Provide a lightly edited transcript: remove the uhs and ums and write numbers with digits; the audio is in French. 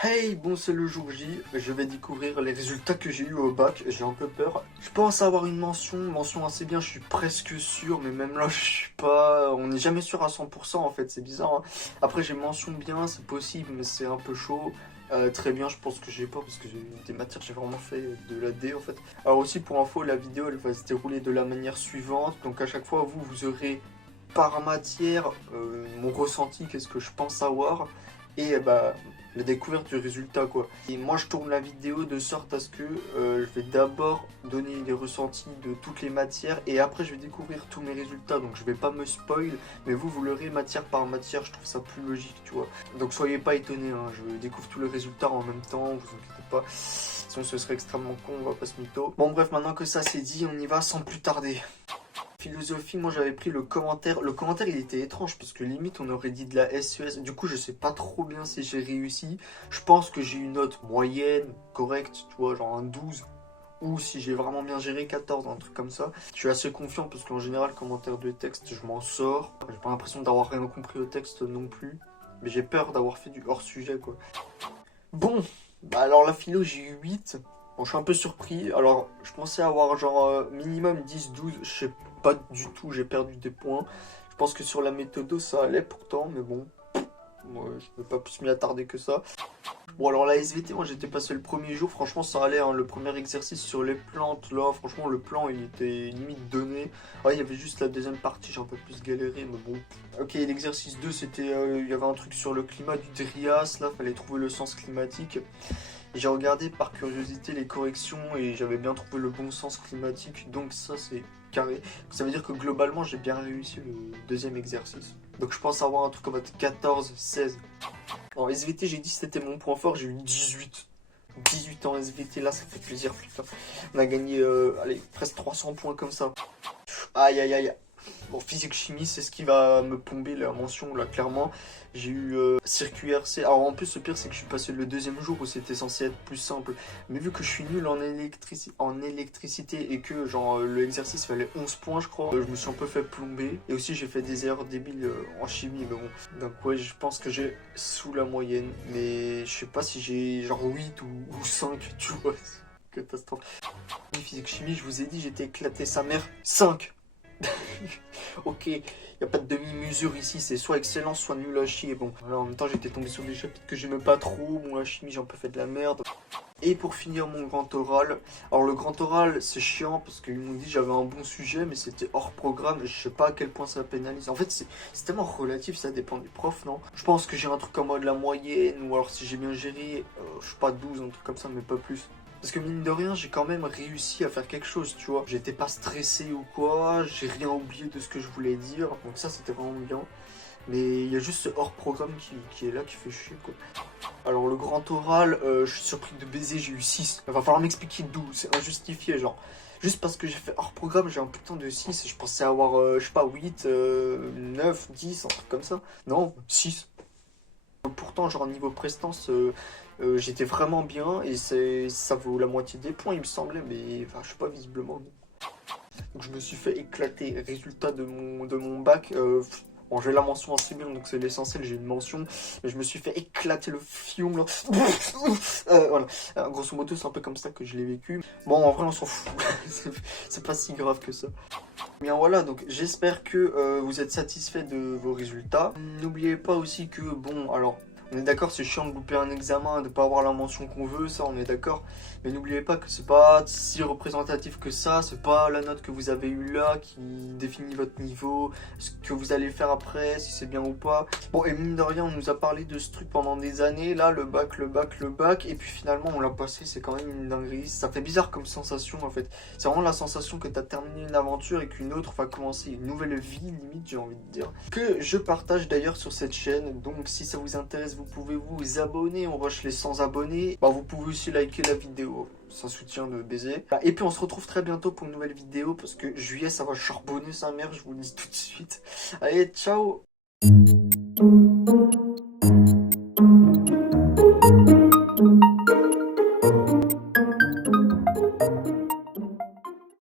Hey, bon c'est le jour J, je vais découvrir les résultats que j'ai eu au bac, j'ai un peu peur. Je pense avoir une mention assez bien, je suis presque sûr, mais même là je suis pas... On n'est jamais sûr à 100% en fait, c'est bizarre. Hein. Après j'ai mention bien, c'est possible, mais c'est un peu chaud. Très bien, je pense que j'ai pas, parce que j'ai des matières, j'ai vraiment fait de la D en fait. Alors aussi pour info, la vidéo elle va se dérouler de la manière suivante, donc à chaque fois vous aurez par matière mon ressenti, qu'est-ce que je pense savoir, et bah la découverte du résultat quoi. Et moi je tourne la vidéo de sorte à ce que je vais d'abord donner les ressentis de toutes les matières et après je vais découvrir tous mes résultats, donc je vais pas me spoil, mais vous l'aurez matière par matière, je trouve ça plus logique tu vois. Donc soyez pas étonnés, hein. Je découvre tous les résultats en même temps, vous inquiétez pas, sinon ce serait extrêmement con, on va pas se mytho. Bon bref, maintenant que ça c'est dit, on y va sans plus tarder. Philosophie, moi j'avais pris le commentaire. Le commentaire il était étrange parce que limite on aurait dit de la SES. Du coup je sais pas trop bien si j'ai réussi. Je pense que j'ai une note moyenne, correcte, tu vois, genre un 12. Ou si j'ai vraiment bien géré 14, un truc comme ça. Je suis assez confiant parce qu'en général, commentaire de texte, je m'en sors. J'ai pas l'impression d'avoir rien compris au texte non plus. Mais j'ai peur d'avoir fait du hors-sujet quoi. Bon, bah alors la philo j'ai eu 8. Bon, je suis un peu surpris. Alors, je pensais avoir genre minimum 10-12. Je sais pas du tout, j'ai perdu des points. Je pense que sur la méthode ça allait pourtant, mais bon, moi, je ne vais pas plus m'y attarder que ça. Bon, alors la SVT, moi j'étais passé le premier jour, franchement ça allait. Hein. Le premier exercice sur les plantes, là, franchement le plan il était limite donné. Ah, il y avait juste la deuxième partie, j'ai un peu plus galéré, mais bon. Ok, l'exercice 2, c'était, il y avait un truc sur le climat du Drias, là, fallait trouver le sens climatique. J'ai regardé par curiosité les corrections et j'avais bien trouvé le bon sens climatique, donc ça c'est carré. Ça veut dire que globalement j'ai bien réussi le deuxième exercice. Donc je pense avoir un truc comme 14, 16. En SVT j'ai dit que c'était mon point fort, j'ai eu 18. 18 en SVT, là ça fait plaisir putain. On a gagné allez, presque 300 points comme ça. Aïe aïe aïe. Bon, physique chimie, c'est ce qui va me plomber la mention là, clairement. J'ai eu circuit RC. Alors en plus, le pire, c'est que je suis passé le deuxième jour où c'était censé être plus simple. Mais vu que je suis nul en électricité et que genre l'exercice fallait 11 points, je crois, je me suis un peu fait plomber. Et aussi, j'ai fait des erreurs débiles en chimie. Mais bon, donc ouais, je pense que j'ai sous la moyenne. Mais je sais pas si j'ai genre 8 ou 5, tu vois. Catastrophe. Physique chimie, je vous ai dit, j'étais éclaté sa mère. 5. Ok, il n'y a pas de demi-mesure ici, c'est soit excellent, soit nul à chier. Bon, alors, en même temps, j'étais tombé sur des chapitres que j'aimais pas trop. Bon, la chimie, j'ai un peu fait de la merde. Et pour finir mon grand oral, alors le grand oral, c'est chiant parce qu'ils m'ont dit que j'avais un bon sujet, mais c'était hors programme et je sais pas à quel point ça pénalise. En fait, c'est tellement relatif, ça dépend des profs, non? Je pense que j'ai un truc en mode la moyenne, ou alors si j'ai bien géré, je sais pas, 12, un truc comme ça, mais pas plus. Parce que mine de rien, j'ai quand même réussi à faire quelque chose, tu vois. J'étais pas stressé ou quoi, j'ai rien oublié de ce que je voulais dire, donc ça c'était vraiment bien. Mais il y a juste ce hors-programme qui est là, qui fait chier, quoi. Alors le grand oral, je suis surpris de baiser, j'ai eu 6. Il va falloir m'expliquer d'où, c'est injustifié, genre. Juste parce que j'ai fait hors-programme, j'ai un putain de 6, je pensais avoir, je sais pas, 8, 9, 10, un truc comme ça. Non, 6. Pourtant, genre niveau prestance, j'étais vraiment bien et ça vaut la moitié des points, il me semblait, mais enfin, je sais pas, visiblement. Non. Donc je me suis fait éclater. Résultat de mon bac. Bon, j'ai la mention assez bien, donc c'est l'essentiel, j'ai une mention. Mais je me suis fait éclater le fion, là. Voilà. Grosso modo, c'est un peu comme ça que je l'ai vécu. Bon, en vrai, on s'en fout. C'est pas si grave que ça. Bien voilà, donc j'espère que vous êtes satisfait de vos résultats. N'oubliez pas aussi que, bon, alors, on est d'accord, c'est chiant de louper un examen, de pas avoir la mention qu'on veut, ça on est d'accord. Mais n'oubliez pas que c'est pas si représentatif que ça, c'est pas la note que vous avez eue là qui définit votre niveau, ce que vous allez faire après, si c'est bien ou pas. Bon, et mine de rien, on nous a parlé de ce truc pendant des années, là, le bac, et puis finalement on l'a passé, c'est quand même une dinguerie. Ça fait bizarre comme sensation en fait. C'est vraiment la sensation que tu as terminé une aventure et qu'une autre va commencer, une nouvelle vie limite, j'ai envie de dire. Que je partage d'ailleurs sur cette chaîne, donc si ça vous intéresse, vous pouvez vous abonner, on rush les 100 abonnés. Bah, vous pouvez aussi liker la vidéo, ça soutient de baiser. Et puis on se retrouve très bientôt pour une nouvelle vidéo, parce que juillet ça va charbonner sa mère, je vous le dis tout de suite. Allez, ciao!